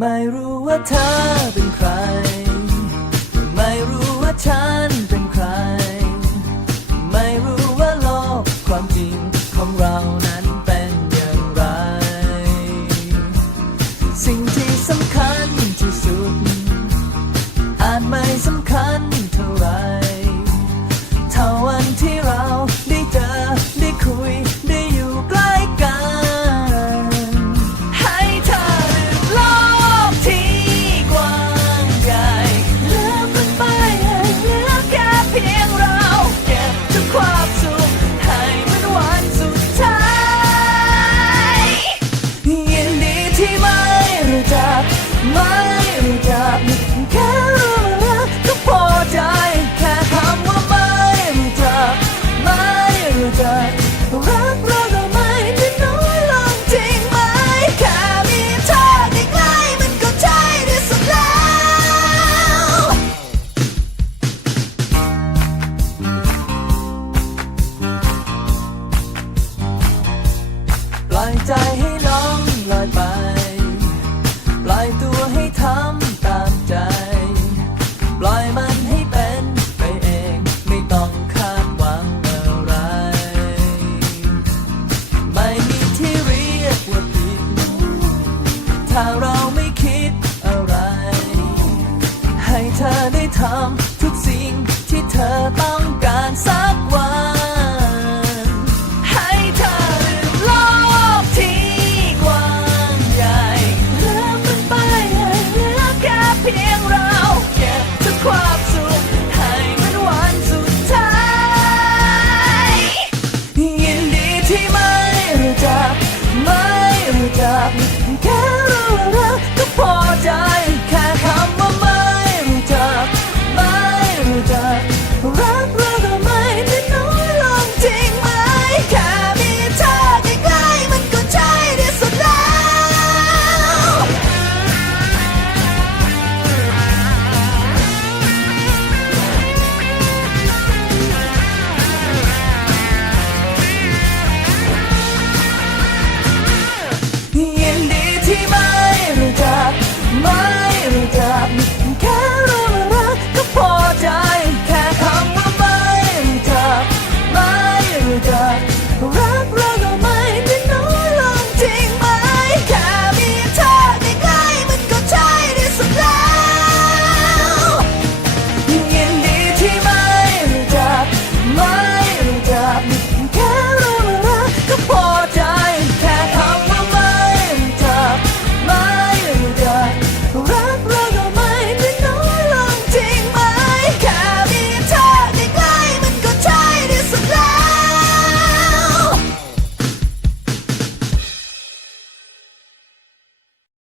ไม่รู้ว่าเธอเป็นใคร ไม่รู้ว่าฉันเป็น ไม่รู้จักแค่ ถ้าเราไม่คิดอะไร ให้เธอได้ทำทุกสิ่งที่เธอต้องการสักวัน ให้เธอลืมโลกที่กว้างใหญ่ลืมมันไปให้เหลือแค่เพียงเรา